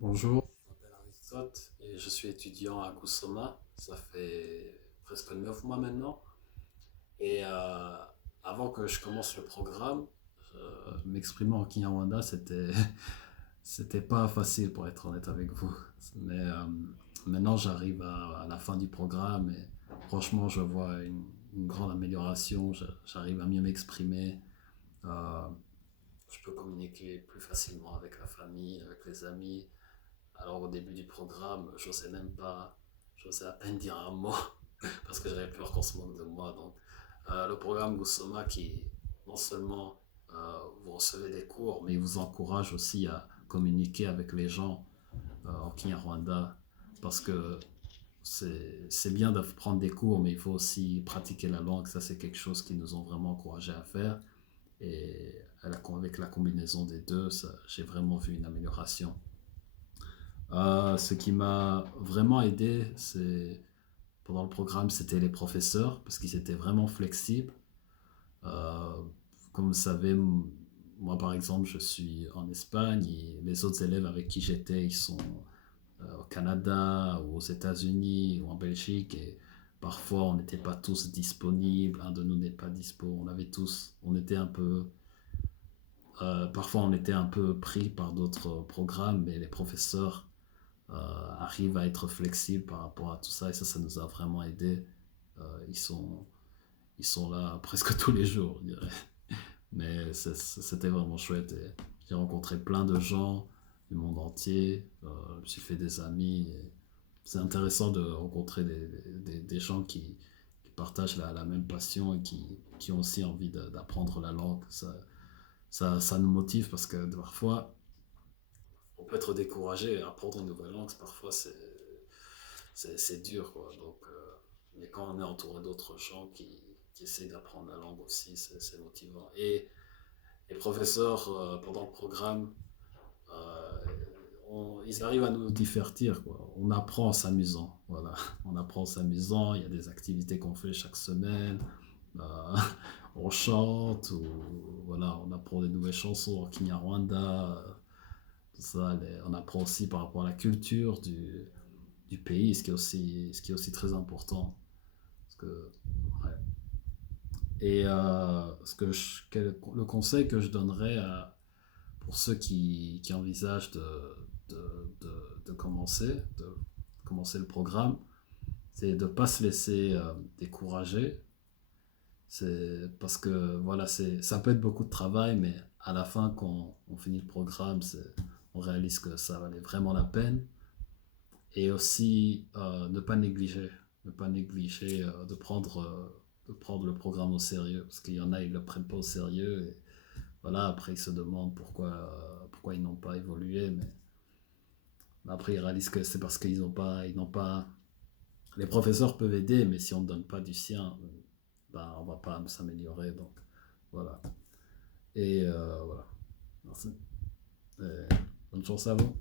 Bonjour, je m'appelle Aristote et je suis étudiant à Kusama. Ça fait presque 9 mois maintenant. Et avant que je commence le programme, m'exprimer en Kinyarwanda, c'était pas facile pour être honnête avec vous. Mais maintenant, j'arrive à la fin du programme et franchement, je vois une grande amélioration. J'arrive à mieux m'exprimer. Euh, je peux communiquer plus facilement avec la famille, avec les amis. Alors au début du programme, j'osais à peine dire un mot parce que j'avais peur qu'on se moque de moi. Donc le programme Gusoma qui non seulement vous recevez des cours, mais il vous encourage aussi à communiquer avec les gens en Kinyarwanda parce que c'est bien de prendre des cours, mais il faut aussi pratiquer la langue. Ça, c'est quelque chose qui nous ont vraiment encouragé à faire. Et avec la combinaison des deux, j'ai vraiment vu une amélioration. Ce qui m'a vraiment aidé, pendant le programme, c'était les professeurs, parce qu'ils étaient vraiment flexibles. Euh, Comme vous savez, moi par exemple, je suis en Espagne et les autres élèves avec qui j'étais, ils sont au Canada ou aux États-Unis ou en Belgique et parfois on n'était pas tous disponibles, un de nous n'est pas dispo, on était un peu, parfois on était un peu pris par d'autres programmes, mais les professeurs arrive à être flexible par rapport à tout ça et ça nous a vraiment aidé. Euh, ils, sont, ils sont là presque tous les jours, je dirais. Mais c'était vraiment chouette et j'ai rencontré plein de gens du monde entier. Je me suis fait des amis. Et c'est intéressant de rencontrer des gens qui partagent la même passion et qui ont aussi envie d'apprendre la langue. Ça nous motive parce que parfois, on peut être découragé. Apprendre une nouvelle langue, parfois, c'est dur, quoi. Donc, mais quand on est entouré d'autres gens qui essaient d'apprendre la langue aussi, c'est motivant. Et les professeurs, pendant le programme, euh, ils arrivent à nous divertir, quoi. On apprend en s'amusant, voilà. On apprend en s'amusant, il y a des activités qu'on fait chaque semaine. euh, on chante, ou voilà, on apprend des nouvelles chansons en Kinyarwanda. Tout ça, on apprend aussi par rapport à la culture du pays, ce qui est aussi très important. Parce que, ouais. Et le conseil que je donnerais pour ceux qui envisagent de, de commencer le programme, c'est de ne pas se laisser décourager. C'est parce que voilà, ça peut être beaucoup de travail, mais à la fin, quand on finit le programme, on réalise que ça valait vraiment la peine. Et aussi ne pas négliger de prendre le programme au sérieux, parce qu'il y en a, ils ne le prennent pas au sérieux, et voilà, après ils se demandent pourquoi ils n'ont pas évolué, mais après ils réalisent que c'est parce ils n'ont pas, les professeurs peuvent aider, mais si on ne donne pas du sien, ben, on ne va pas s'améliorer, donc voilà. Et voilà. Merci. Et bonne chance à vous.